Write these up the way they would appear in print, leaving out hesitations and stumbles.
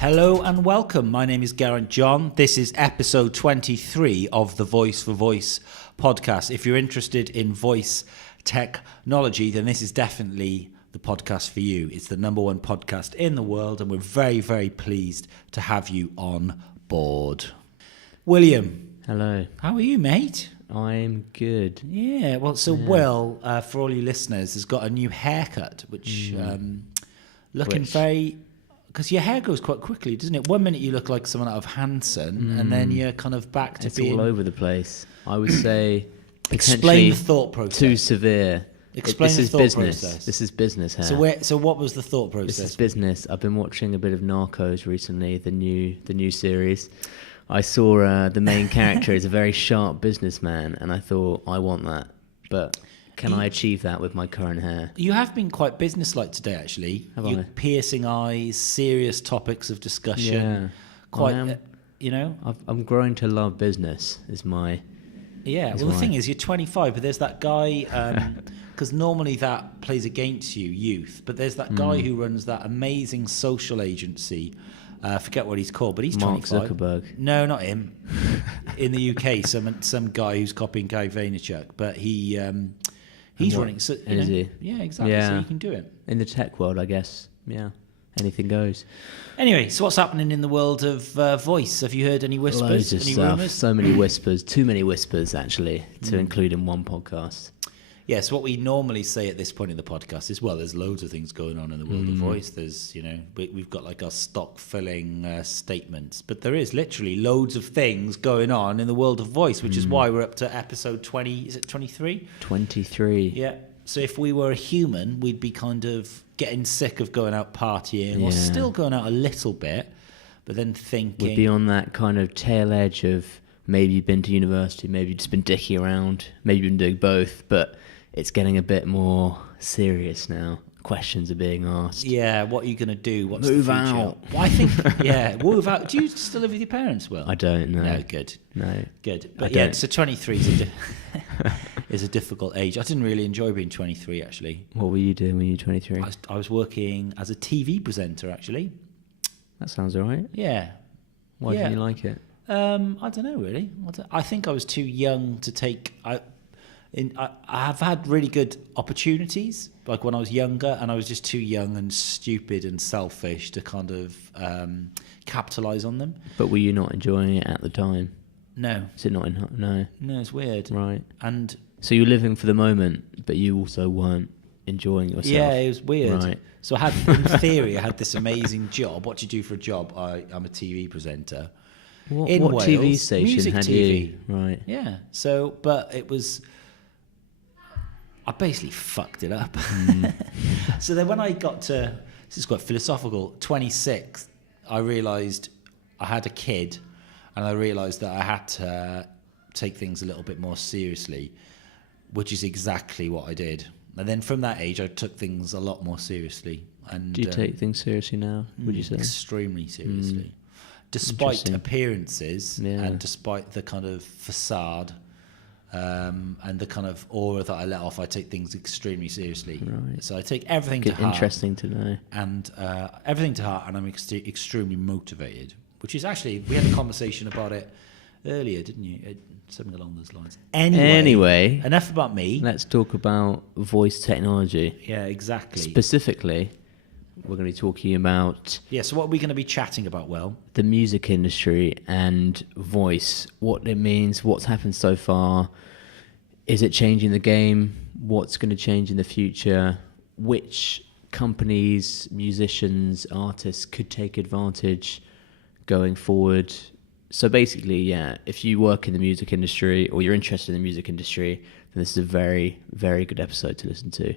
Hello and welcome. My name is Geraint John. This is episode 23 of the Voice for Voice podcast. If you're interested in voice technology, then this is definitely the podcast for you. It's the number one podcast in the world, and we're very, very pleased to have you on board. William. Hello. How are you, mate? I'm good. Yeah, well, Will, for all you listeners, has got a new haircut, which looking very... Because your hair goes quite quickly, doesn't it? 1 minute you look like someone out of Hanson, and then you're kind of back to being... It's all over the place. I would say Explain the thought process. Too severe. Explain the thought process. This is business hair. So what was the thought process? This is business. I've been watching a bit of Narcos recently, the new series. I saw the main character is a very sharp businessman, and I thought, I want that. But... Can I achieve that with my current hair? You have been quite businesslike today, actually. Have I? Piercing eyes, serious topics of discussion. Yeah. Quite, I'm growing to love business, is my... Yeah, well, the thing is, you're 25, but there's that guy... Because normally that plays against you, youth. But there's that guy who runs that amazing social agency. I forget what he's called, but he's Mark 25. Zuckerberg. No, not him. In the UK, some guy who's copying Gary Vaynerchuk. But he's running. So, is he? Yeah, exactly. Yeah. So you can do it. In the tech world, I guess. Yeah. Anything goes. Anyway, so what's happening in the world of voice? Have you heard any whispers? Loads of any stuff. rumours? So many whispers. Too many whispers, actually, to include in one podcast. Yes, what we normally say at this point in the podcast is, well, there's loads of things going on in the world of voice. There's, we've got like our stock filling statements, but there is literally loads of things going on in the world of voice, which is why we're up to episode 20. Is it 23? 23. Yeah. So if we were a human, we'd be kind of getting sick of going out partying or still going out a little bit, but then thinking... We'd be on that kind of tail edge of maybe you've been to university, maybe you've just been dicking around, maybe you've been doing both, but... It's getting a bit more serious now. Questions are being asked. Yeah, what are you going to do? What's move the future? out. Well, I think, move out. Do you still live with your parents, Will? I don't know. No, good. No. Good. But yeah, so 23 is a difficult age. I didn't really enjoy being 23, actually. What were you doing when you were 23? I was working as a TV presenter, actually. That sounds all right. Yeah. Why didn't you like it? I don't know, really. I think I was too young to take... I've had really good opportunities, like when I was younger, and I was just too young and stupid and selfish to kind of capitalise on them. But were you not enjoying it at the time? No. Is it not? No, it's weird. Right. And so you're living for the moment, but you also weren't enjoying yourself. Yeah, it was weird. Right. So I had, in theory, I had this amazing job. What do you do for a job? I'm a TV presenter. What Wales, TV station music had TV. you? Right. Yeah. So, but it was... I basically fucked it up. So then when I got to, this is quite philosophical, 26, I realised I had a kid, and I realised that I had to take things a little bit more seriously, which is exactly what I did. And then from that age, I took things a lot more seriously. And do you take things seriously now, would you say? Extremely seriously. Despite appearances and despite the kind of facade, and the kind of aura that I let off, I take things extremely seriously. Right. So I take everything to heart. Interesting to know. And everything to heart, and I'm extremely motivated. Which is actually, we had a conversation about it earlier, didn't you? Something along those lines. Anyway, enough about me. Let's talk about voice technology. Yeah, exactly. Specifically, we're going to be talking about... Yeah, so what are we going to be chatting about, Will? The music industry and voice. What it means, what's happened so far. Is it changing the game? What's going to change in the future? Which companies, musicians, artists could take advantage going forward? So basically, yeah, if you work in the music industry or you're interested in the music industry, then this is a very, very good episode to listen to.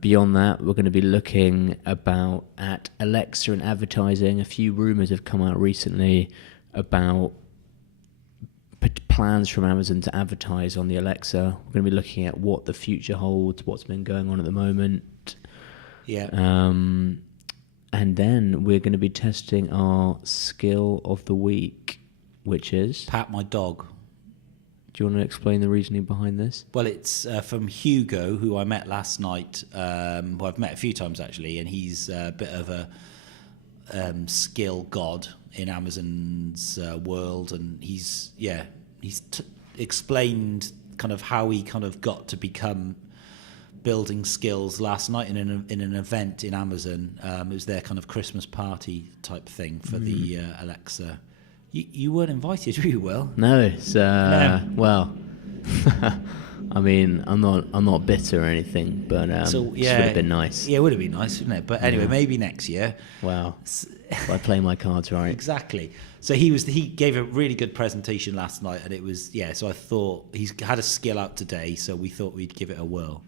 Beyond that, we're going to be looking at Alexa and advertising. A few rumours have come out recently about plans from Amazon to advertise on the Alexa. We're going to be looking at what the future holds, what's been going on at the moment. Yeah. And then we're going to be testing our skill of the week, which is... Pat my dog. Do you want to explain the reasoning behind this? Well, it's from Hugo, who I met last night. Well, I've met a few times, actually, and he's a bit of a skill god in Amazon's world, and he's explained kind of how he kind of got to become building skills last night in an event in Amazon. It was their kind of Christmas party type thing for the Alexa. You weren't invited, were you, Will? No, it's well. I mean, I'm not bitter or anything, but it would have been nice. Yeah, it would have been nice, wouldn't it? But anyway, maybe next year. Wow. If I play my cards right. Exactly. So he gave a really good presentation last night, and it was so I thought he's had a skill out today, so we thought we'd give it a whirl.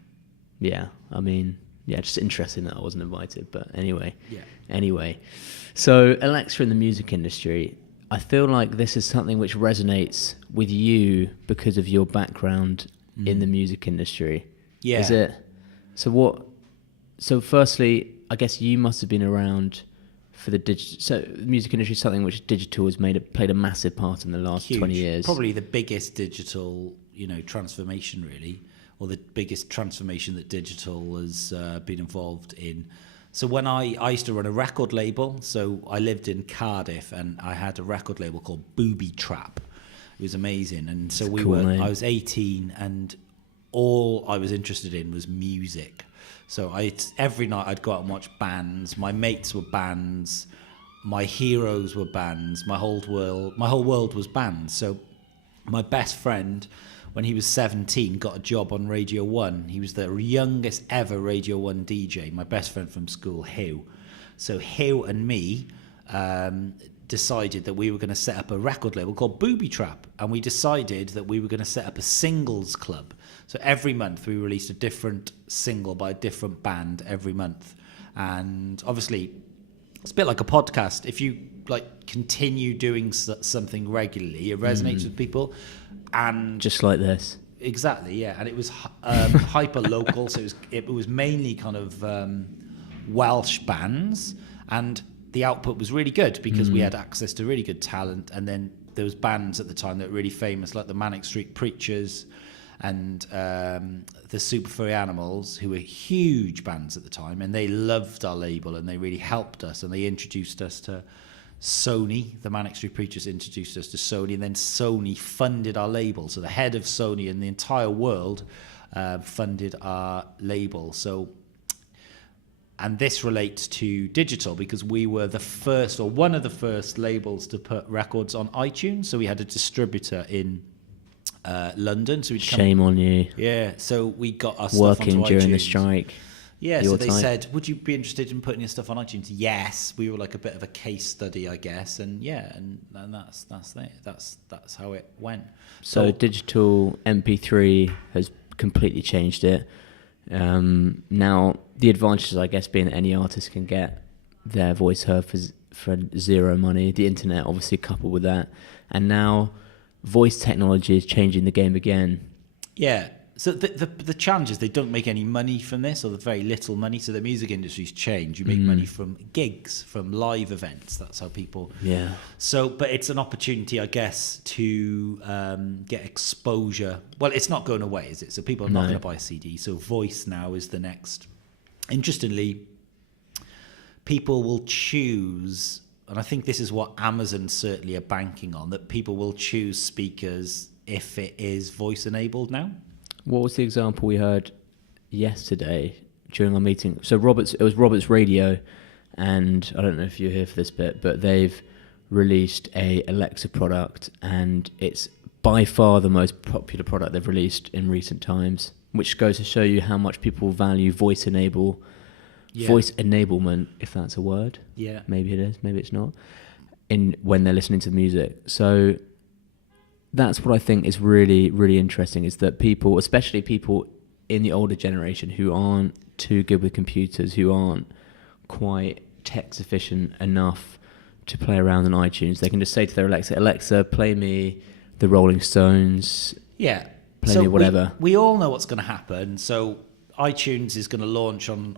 Yeah, I mean, just interesting that I wasn't invited, but anyway. Yeah. Anyway, so Alexa in the music industry, I feel like this is something which resonates with you because of your background in the music industry. Yeah. Is it? So firstly, I guess you must have been around for the digital. So the music industry is something which digital has played a massive part in the last 20 years. Probably the biggest digital, transformation really, or the biggest transformation that digital has been involved in. So when I used to run a record label, so I lived in Cardiff and I had a record label called Booby Trap. It was amazing. And so I was 18 and all I was interested in was music. So every night I'd go out and watch bands. My mates were bands. My heroes were bands. My whole world was bands. So my best friend, when he was 17, got a job on Radio 1. He was the youngest ever Radio 1 DJ, my best friend from school, Hugh. So Hugh and me decided that we were going to set up a record label called Booby Trap, and we decided that we were going to set up a singles club. So every month we released a different single by a different band every month. And obviously, it's a bit like a podcast. If you continue doing something regularly, it resonates with people. And just like this. Exactly, yeah. And it was hyper local, so it was mainly kind of Welsh bands, and the output was really good because we had access to really good talent. And then there was bands at the time that were really famous, like the Manic Street Preachers and the Super Furry Animals, who were huge bands at the time, and they loved our label and they really helped us, and they introduced us to Sony. The Manic Street Preachers introduced us to Sony, and then Sony funded our label. So the head of Sony in the entire world funded our label. So, and this relates to digital because we were the first, or one of the first labels to put records on iTunes. So we had a distributor in London. So Shame on you. Yeah. So we got our working stuff onto during iTunes. the strike. Yeah, so they said, would you be interested in putting your stuff on iTunes? Yes, we were like a bit of a case study, I guess, and that's how it went. So digital MP3 has completely changed it. Now the advantages, I guess, being that any artist can get their voice heard for zero money. The internet, obviously, coupled with that, and now voice technology is changing the game again. Yeah. So the challenge is they don't make any money from this, or very little money. So the music industry's changed. You make money from gigs, from live events. That's how people. Yeah. So, but it's an opportunity, I guess, to get exposure. Well, it's not going away, is it? So people are not going to buy a CD. So voice now is the next. Interestingly, people will choose, and I think this is what Amazon certainly are banking on, that people will choose speakers if it is voice enabled now. What was the example we heard yesterday during our meeting? So it was Robert's Radio, and I don't know if you're here for this bit, but they've released a Alexa product, and it's by far the most popular product they've released in recent times, which goes to show you how much people value voice enablement, if that's a word. Yeah. Maybe it is, maybe it's not, when they're listening to music. So that's what I think is really, really interesting, is that people, especially people in the older generation who aren't too good with computers, who aren't quite tech sufficient enough to play around on iTunes, they can just say to their Alexa, play me the Rolling Stones. Yeah. Play me whatever. We all know what's going to happen. So iTunes is going to launch on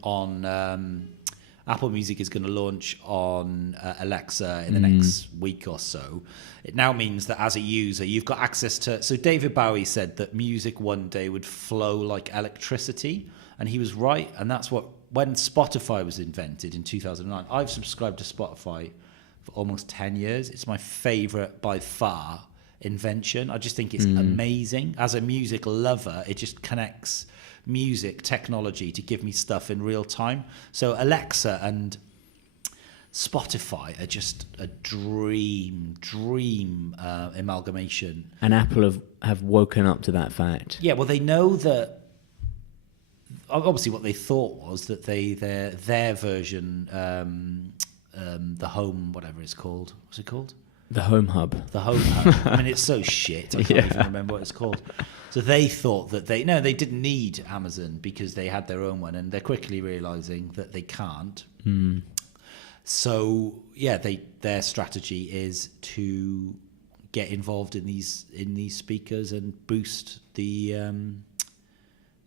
Apple Music is going to launch on Alexa in the next week or so. It now means that as a user, you've got access to... So David Bowie said that music one day would flow like electricity, and he was right. And that's what... When Spotify was invented in 2009, I've subscribed to Spotify for almost 10 years. It's my favorite, by far, invention. I just think it's amazing. As a music lover, it just connects music technology to give me stuff in real time. So Alexa and Spotify are just a dream amalgamation. And Apple have woken up to that fact. Yeah, well, they know that. Obviously, what they thought was that their version, the Home, whatever it's called. What's it called? The Home Hub. The Home Hub. I mean, it's so shit. I can't even remember what it's called. So they thought that they didn't need Amazon because they had their own one, and they're quickly realizing that they can't. So yeah, their strategy is to get involved in these speakers and boost the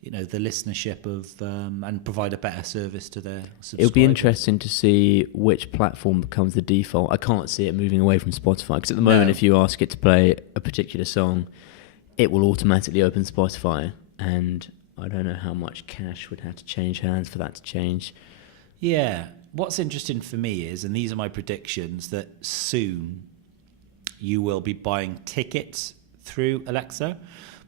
the listenership of and provide a better service to their subscribers. It'll be interesting to see which platform becomes the default. I can't see it moving away from Spotify, because at the moment, if you ask it to play a particular song, it will automatically open Spotify, and I don't know how much cash would have to change hands for that to change. Yeah. What's interesting for me is, and these are my predictions, that soon you will be buying tickets through Alexa.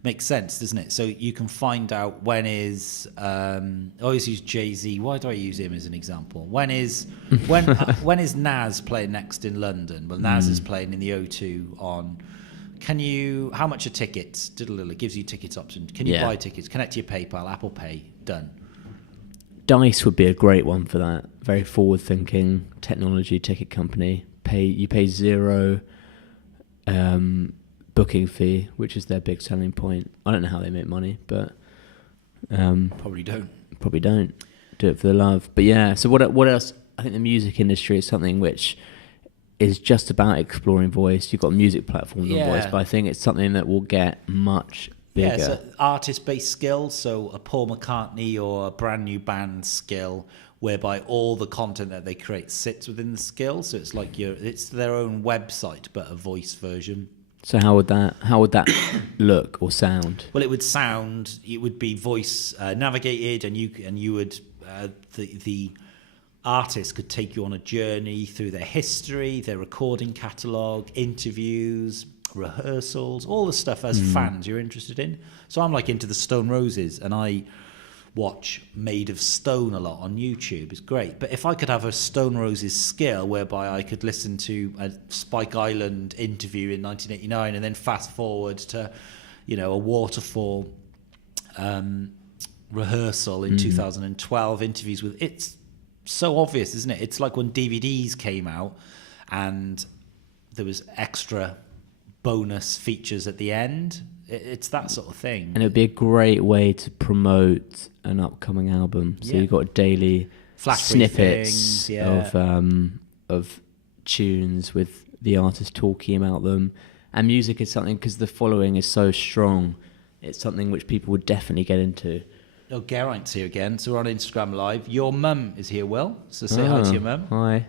Makes sense, doesn't it? So you can find out when is... I always use Jay-Z. Why do I use him as an example? When is Nas playing next in London? Well, Nas is playing in the O2 on... How much are tickets? It gives you ticket options. Can you buy tickets? Connect to your PayPal, Apple Pay, done. Dice would be a great one for that. Very forward-thinking technology ticket company. You pay zero booking fee, which is their big selling point. I don't know how they make money, but Probably don't. Do it for the love. But yeah, so what else? I think the music industry is something which is just about exploring voice. You've got music platforms on voice, but I think it's something that will get much bigger. Yeah, so artist-based skills, so a Paul McCartney or a brand new band skill, whereby all the content that they create sits within the skill. So it's like it's their own website, but a voice version. So how would that look or sound? Well, it would be voice navigated, and you would the artist could take you on a journey through their history, their recording catalogue, interviews, rehearsals, all the stuff as fans you're interested in. So I'm like into the Stone Roses, and I watch Made of Stone a lot on YouTube. It's great. But if I could have a Stone Roses skill whereby I could listen to a Spike Island interview in 1989 and then fast forward to, a Waterfall rehearsal in 2012, interviews with... It's so obvious, isn't it? It's like when DVDs came out and there was extra bonus features at the end. It's that sort of thing. And it would be a great way to promote an upcoming album. So you've got daily flash snippets briefings, of tunes with the artist talking about them. And music is something, because the following is so strong, it's something which people would definitely get into. Oh, Geraint's here again. So we're on Instagram Live. Your mum is here, Will. So say hi to your mum. Hi.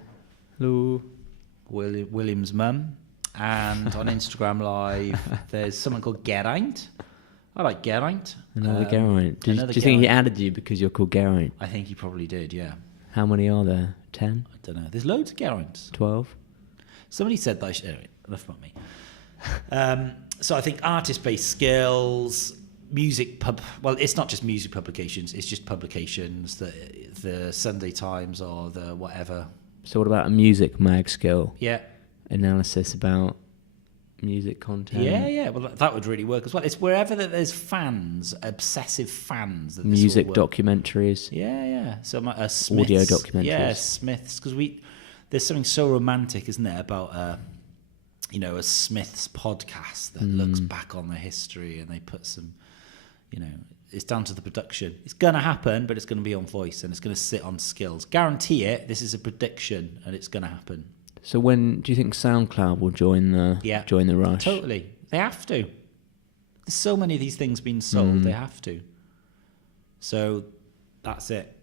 Hello. William's mum. And on Instagram Live, there's someone called Geraint. I like Geraint. Another Geraint. Do you think he added you because you're called Geraint? I think he probably did, yeah. How many are there? 10? I don't know. There's loads of Geraints. 12? Somebody said that I should... Anyway, enough about me. So I think artist-based skills, well, it's not just music publications, it's just publications, the Sunday Times or the whatever. So what about a music mag skill? Yeah. Analysis about music content. Yeah. Well, that would really work as well. It's wherever that there's fans, obsessive fans. That music documentaries. Yeah. So Smiths, audio documentaries. Yeah, Smiths, because there's something so romantic, isn't there, about a Smiths podcast that looks back on the history, and they put some, it's down to the production. It's going to happen, but it's going to be on voice, and it's going to sit on skills. Guarantee it. This is a prediction, and it's going to happen. So when do you think SoundCloud will join the rush? Totally. They have to. There's so many of these things being sold, they have to. So that's it.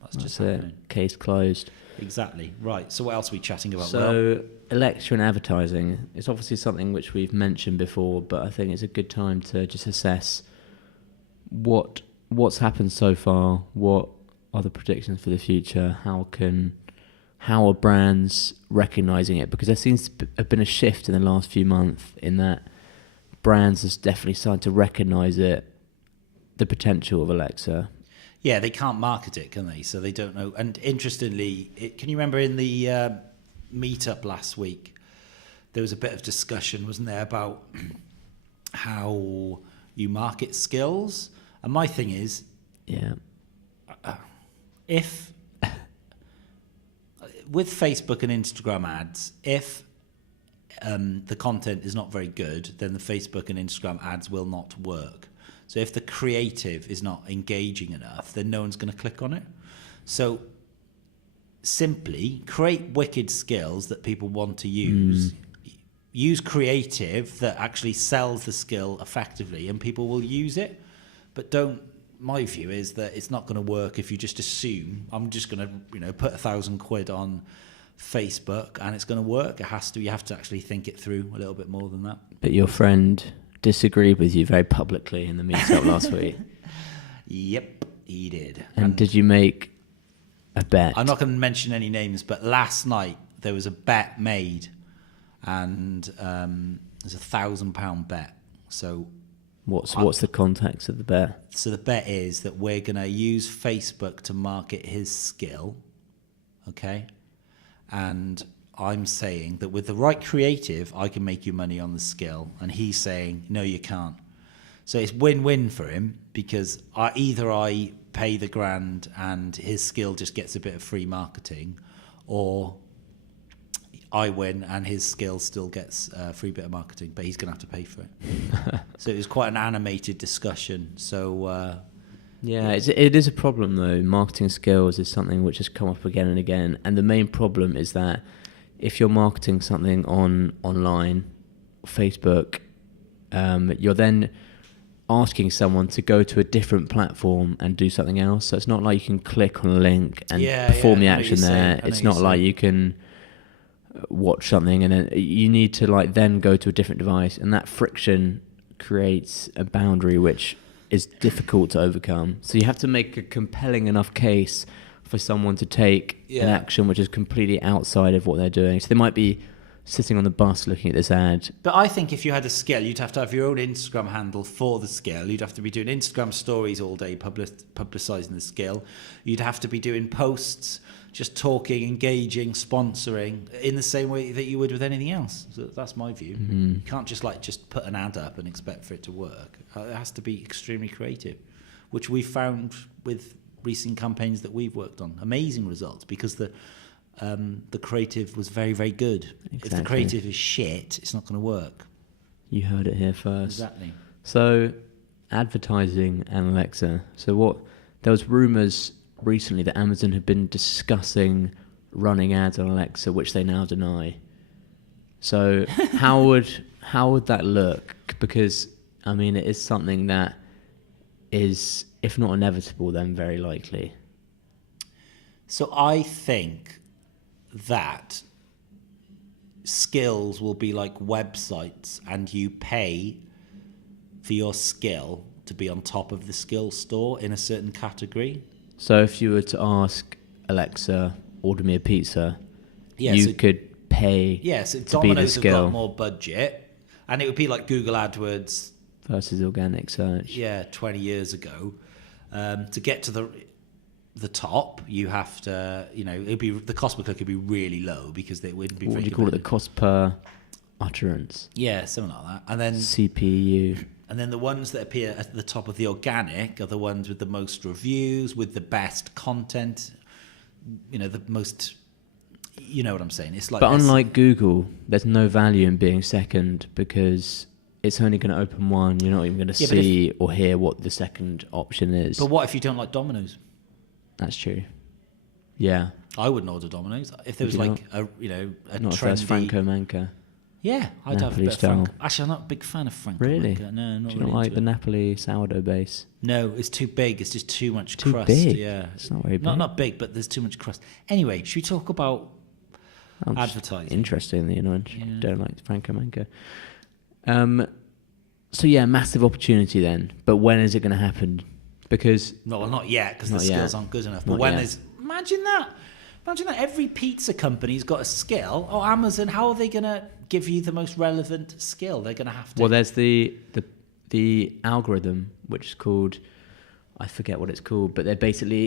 That's just it. happening. Case closed. Exactly. Right. So what else are we chatting about? So Alexa and advertising. It's obviously something which we've mentioned before, but I think it's a good time to just assess what's happened so far. What are the predictions for the future? How are brands recognizing it? Because there seems to have been a shift in the last few months in that brands have definitely started to recognize it, the potential of Alexa. Yeah, they can't market it, can they? So they don't know. And interestingly, can you remember in the meetup last week, there was a bit of discussion, wasn't there, about how you market skills? And my thing is, if with Facebook and Instagram ads, if the content is not very good, then the Facebook and Instagram ads will not work. So if the creative is not engaging enough, then no one's going to click on it. So simply create wicked skills that people want to use. Use creative that actually sells the skill effectively, and people will use it. But my view is that it's not going to work if you just assume I'm just going to, put £1,000 on Facebook and it's going to work. You have to actually think it through a little bit more than that. But your friend disagreed with you very publicly in the meetup last week. Yep, he did. And did you make a bet? I'm not going to mention any names, but last night there was a bet made, and there's £1,000 bet. So what's the context of the bet? So the bet is that we're going to use Facebook to market his skill, okay? And I'm saying that with the right creative, I can make you money on the skill. And he's saying, no, you can't. So it's win-win for him, because either I pay the grand and his skill just gets a bit of free marketing, or I win and his skill still gets a free bit of marketing, but he's going to have to pay for it. So it was quite an animated discussion. So it is a problem though. Marketing skills is something which has come up again and again. And the main problem is that if you're marketing something online, Facebook, you're then asking someone to go to a different platform and do something else. So it's not like you can click on a link and perform the action there. It's not like you can watch something and then you need to then go to a different device, and that friction creates a boundary which is difficult to overcome. So you have to make a compelling enough case for someone to take an action which is completely outside of what they're doing. So they might be sitting on the bus looking at this ad. But I think if you had a skill, you'd have to have your own Instagram handle for the skill. You'd have to be doing Instagram stories all day, publicising the skill. You'd have to be doing posts, just talking, engaging, sponsoring, in the same way that you would with anything else. So that's my view. Mm-hmm. You can't just put an ad up and expect for it to work. It has to be extremely creative, which we found with recent campaigns that we've worked on. Amazing results, because the creative was very, very good. Exactly. If the creative is shit, it's not going to work. You heard it here first. Exactly. So, advertising and Alexa. So there was rumours recently that Amazon had been discussing running ads on Alexa, which they now deny. So how would that look? Because it is something that is, if not inevitable, then very likely. So I think that skills will be like websites, and you pay for your skill to be on top of the skill store in a certain category. So if you were to ask Alexa, order me a pizza, you could pay so to be the Domino's skill. have got more budget, and it would be like Google AdWords versus organic search. 20 years ago. To get to the top, you have to, it'd be, the cost per click would be really low, because they wouldn't be. What would you call it? The cost per utterance? Yeah, something like that. And then CPU. And then the ones that appear at the top of the organic are the ones with the most reviews, with the best content, the most, you know what I'm saying? It's like. But unlike Google, there's no value in being second, because it's only going to open one. You're not even going to see or hear what the second option is. But what if you don't like Domino's? That's true. Yeah. I wouldn't order Domino's if there was a not trendy. First Franco Manca. Yeah, I'd have a Napoli bit of style. Frank. Actually, I'm not a big fan of Frank. Really? No, not Do you really not like into the it. Napoli sourdough base? No, it's too big. It's just too much Too crust. big? Yeah, It's not very big. Not big, but there's too much crust. Anyway, should we talk about I'm just advertising? Interestingly, you know, I Yeah. don't like Franco Manco. So yeah, massive opportunity then. But when is it going to happen? Because No, well, not yet, because the Not skills yet. aren't good enough. But Not when yet. there's... Imagine that. Imagine that every pizza company's got a skill. Or Amazon, how are they going to give you the most relevant skill? They're going to have to... well, there's the algorithm which is called, I forget what it's called, but they're basically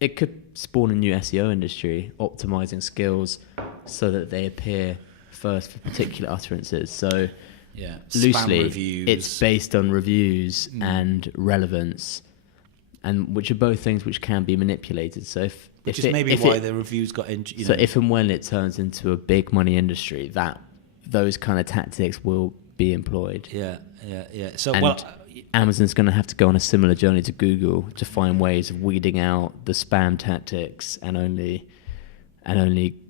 it could spawn a new SEO industry, optimizing skills so that they appear first for particular utterances. So yeah, loosely, spam reviews. it's based on reviews and relevance, and which are both things which can be manipulated. So Which is maybe why the reviews got... So if and when it turns into a big money industry, those kind of tactics will be employed. Yeah. So, And Amazon's going to have to go on a similar journey to Google to find ways of weeding out the spam tactics and only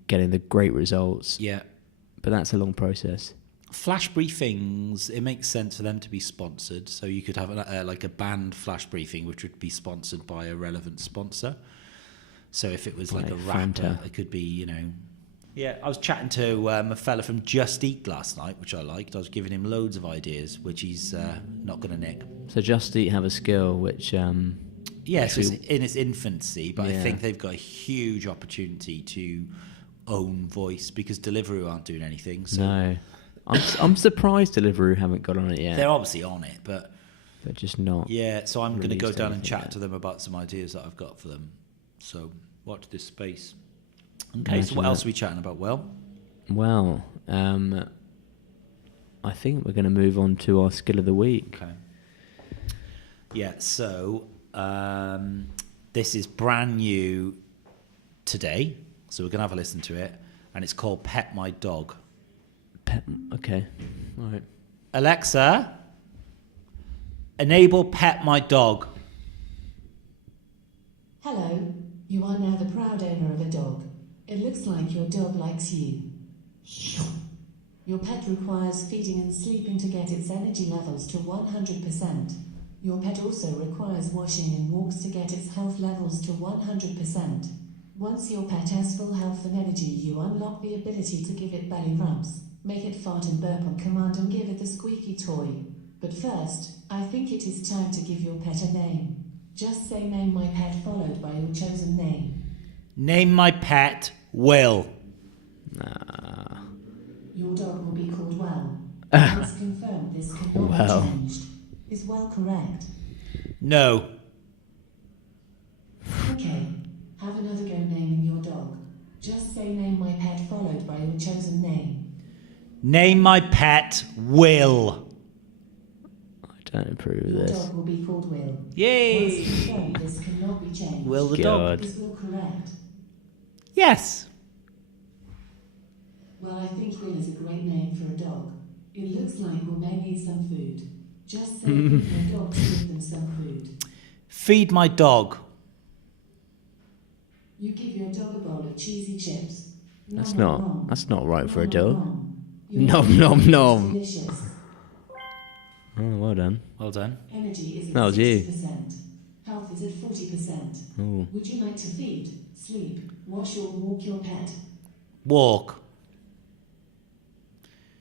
getting the great results. yeah. But that's a long process. Flash briefings, it makes sense for them to be sponsored. So you could have like a band flash briefing, which would be sponsored by a relevant sponsor. So if it was like a rapper, Fanta. it could be, Yeah, I was chatting to a fella from Just Eat last night, which I liked. I was giving him loads of ideas, which he's not going to nick. So Just Eat have a skill which... Yes, it's in its infancy, but I Yeah. think they've got a huge opportunity to own voice because Deliveroo aren't doing anything. So No. I'm surprised Deliveroo haven't got on it yet. they're obviously on it, but They're just not. yeah. So I'm going to go released down and anything chat yet. to them about some ideas that I've got for them. So watch this space. Okay, so Imagine what else that. are we chatting about? Well, I think we're going to move on to our skill of the week. okay. Yeah, so this is brand new today, so we're going to have a listen to it, and it's called Pet My Dog. Okay, all right. Alexa, enable Pet My Dog. Hello, you are now the proud owner of a dog. It looks like your dog likes you. Your pet requires feeding and sleeping to get its energy levels to 100%. Your pet also requires washing and walks to get its health levels to 100%. Once your pet has full health and energy, you unlock the ability to give it belly rubs, make it fart and burp on command, and give it the squeaky toy. But first, I think it is time to give your pet a name. Just say name my pet followed by your chosen name. Name my pet Will. Your dog will be called Well. It's confirmed this cannot Well. be changed. Is Well correct? No. Okay. Have another go naming your dog. Just say name my pet followed by your chosen name. Name my pet Will. I don't approve of Your this. dog will be called Will. Yay. Once confirmed this cannot be changed. Will the God. dog. Is Will correct? Yes. Well, I think Will is a great name for a dog. It looks like Will may need some food. Just say feed your dog to give them some food. Feed my dog. You give your dog a bowl of cheesy chips. That's Wrong. not right for a Wrong, dog. wrong. Your Nom, dog nom, is nom. Delicious. Oh, well done. Well done. Energy is at That was you. 60%. Health is at 40%. Oh, Would you like to feed, sleep, wash or walk your pet? Walk.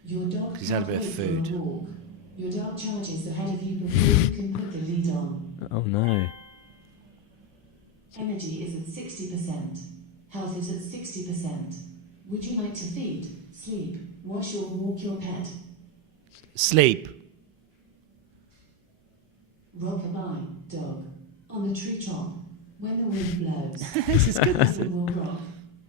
Your dog He's had a can't bit of wait for a food. walk. Your dog charges ahead of you before you can put the lead on. oh no. Energy is at 60%. Health is at 60%. Would you like to feed, sleep, wash or walk your pet? Sleep. Rock-a-bye, dog. On the treetop. When the wind blows, This is good. the wheel will rock.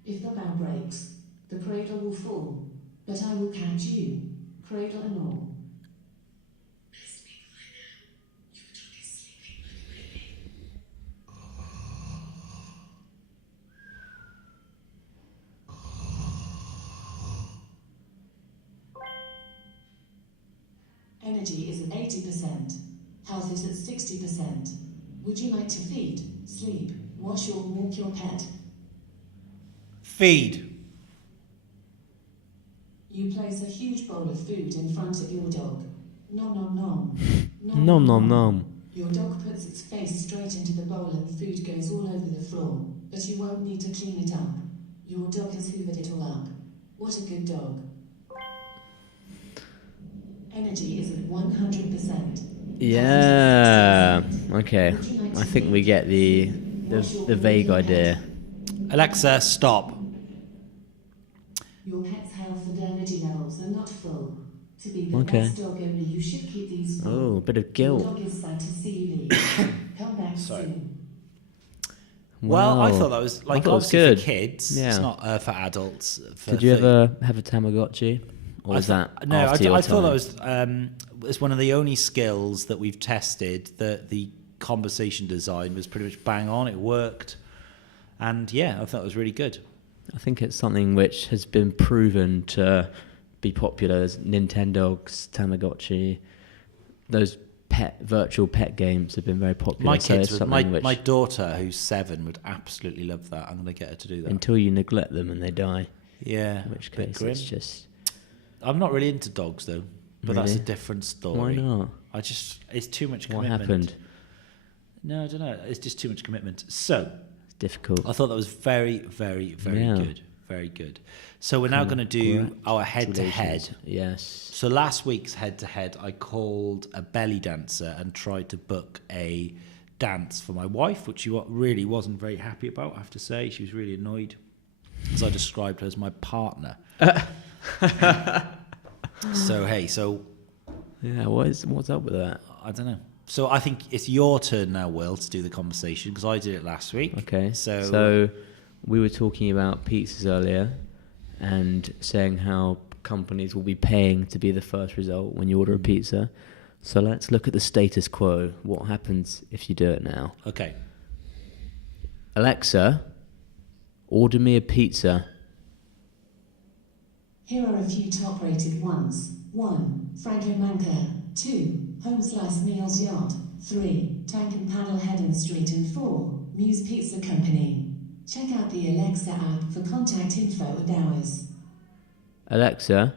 If the bough breaks, the cradle will fall. But I will catch you, cradle and all. Energy is at 80%. Health is at 60%. Would you like to feed, sleep, wash or walk your pet? Feed. You place a huge bowl of food in front of your dog. Nom nom nom. Nom nom nom. Your dog puts its face straight into the bowl and food goes all over the floor, but you won't need to clean it up. Your dog has hoovered it all up. What a good dog. Energy is at 100%. Yeah. Okay. I think we get the vague idea. Alexa, stop. Your pet's health and energy levels are not full. To be the Okay. best dog owner, you should keep these full. Oh, a bit of Your guilt. dog is sad to see you leave. Come back Sorry. soon. Well, I Wow. thought that was I thought it was obviously good. for kids. Yeah. It's not for adults. Did you ever have a Tamagotchi? Or was that No, after your I thought time? that was one of the only skills that we've tested that the conversation design was pretty much bang on. It worked. And yeah, I thought it was really good. I think it's something which has been proven to be popular. There's Nintendogs, Tamagotchi, those virtual pet games have been very popular. My So kids, it's something my daughter, who's 7, would absolutely love that. I'm going to get her to do that. until you neglect them and they die, Yeah. in which bit case grim. it's just... I'm not really into dogs though, but that's a Really? different story. Why not? It's too much What commitment. happened? No, I don't know. It's just too much commitment. So It's difficult. I thought that was very, very, very Yeah. good. Very good. So we're now going to do our head-to-head. Yes. So last week's head-to-head, I called a belly dancer and tried to book a dance for my wife, which she really wasn't very happy about, I have to say. She was really annoyed, as I described her as my partner. So Yeah, what's up with that? I don't know. So I think it's your turn now, Will, to do the conversation, because I did it last week. Okay. So We were talking about pizzas earlier and saying how companies will be paying to be the first result when you order a pizza. So let's look at the status quo. What happens if you do it now? okay. Alexa, order me a pizza. Here are a few top-rated ones. 1. Franco Manca. 2. Home Slice Meals Yard. 3. Tank and Paddle Head Street. And 4. Muse Pizza Company. Check out the Alexa app for contact info and hours. Alexa,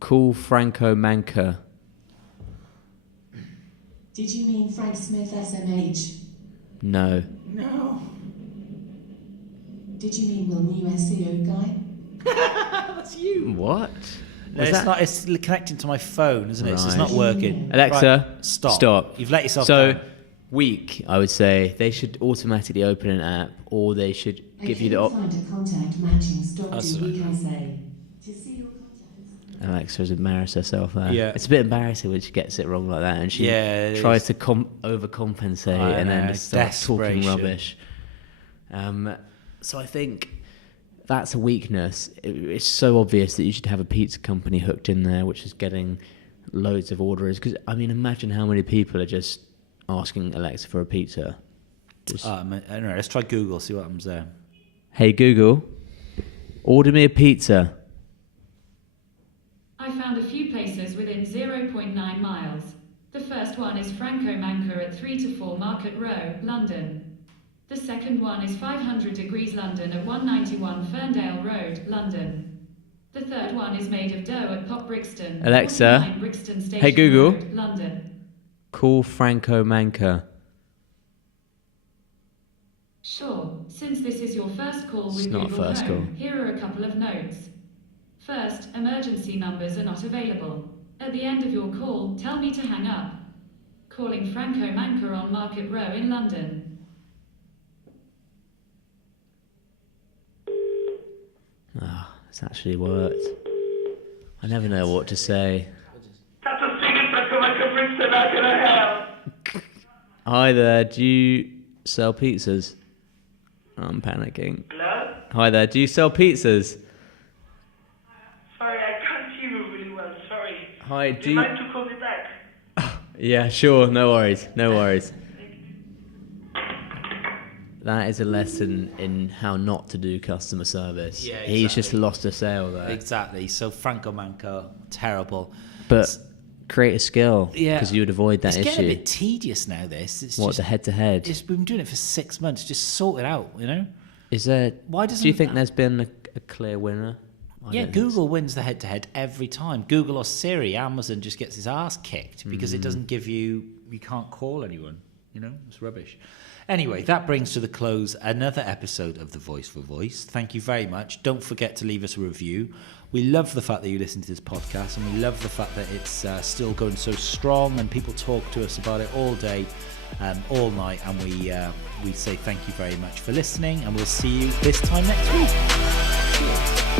call Franco Manca. Did you mean Frank Smith SMH? No. No. Did you mean Will New SEO guy? That's you. What? No, Was it's that- not. It's connecting to my phone, isn't it? So it's Right. not working. Alexa, Right, stop. stop. You've let yourself So, down. week, I would say they should automatically open an app, or they should give you the Find a contact matching stock That's to right. week, I say. To see your contacts. Alexa's embarrassed herself there. Yeah. It's a bit embarrassing when she gets it wrong like that, and she Yeah, it tries is. to overcompensate I and then know, just starts talking desperation. rubbish. So I think that's a weakness. It's so obvious that you should have a pizza company hooked in there, which is getting loads of orders. Because I mean, imagine how many people are just asking Alexa for a pizza. Just, Anyway, let's try Google. See what happens there. hey Google, order me a pizza. I found a few places within 0.9 miles. The first one is Franco Manca at 3 to 4 Market Row, London. The second one is 500 Degrees London at 191 Ferndale Road, London. The third one is Made of Dough at Pop Brixton, Alexa, 49 Brixton Station hey Google. Road, London. Call Franco Manca. Sure, since this is your first call It's with not a Google first Home, call. here are a couple of notes. First, emergency numbers are not available. At the end of your call, tell me to hang up. Calling Franco Manca on Market Row in London. It's actually worked. I never know what to say. Hi there, do you sell pizzas? I'm panicking. Hello? Hi there, do you sell pizzas? Sorry, I can't hear you really well. Sorry. Hi, Would do you you... like to call me back? Yeah, sure, no worries, no worries. That is a lesson in how not to do customer service. Yeah, He's just exactly. lost a sale there. Exactly. So Franco Manco, terrible. But create a skill, Yeah. because you would avoid that It's getting a issue. bit tedious now. This. It's What, just, the head-to-head? We've been doing it for 6 months. Just sort it out. You know. Is there... Why Do you doesn't- think there's been a clear winner? Yeah, Google wins the head-to-head every time. Google or Siri, Amazon just gets his ass kicked because it doesn't give you can't call anyone. It's rubbish. Anyway, that brings to the close another episode of The Voice for Voice. Thank you very much. Don't forget to leave us a review. We love the fact that you listen to this podcast, and we love the fact that it's still going so strong, and people talk to us about it all day, all night, and we say thank you very much for listening, and we'll see you this time next week. Cheers.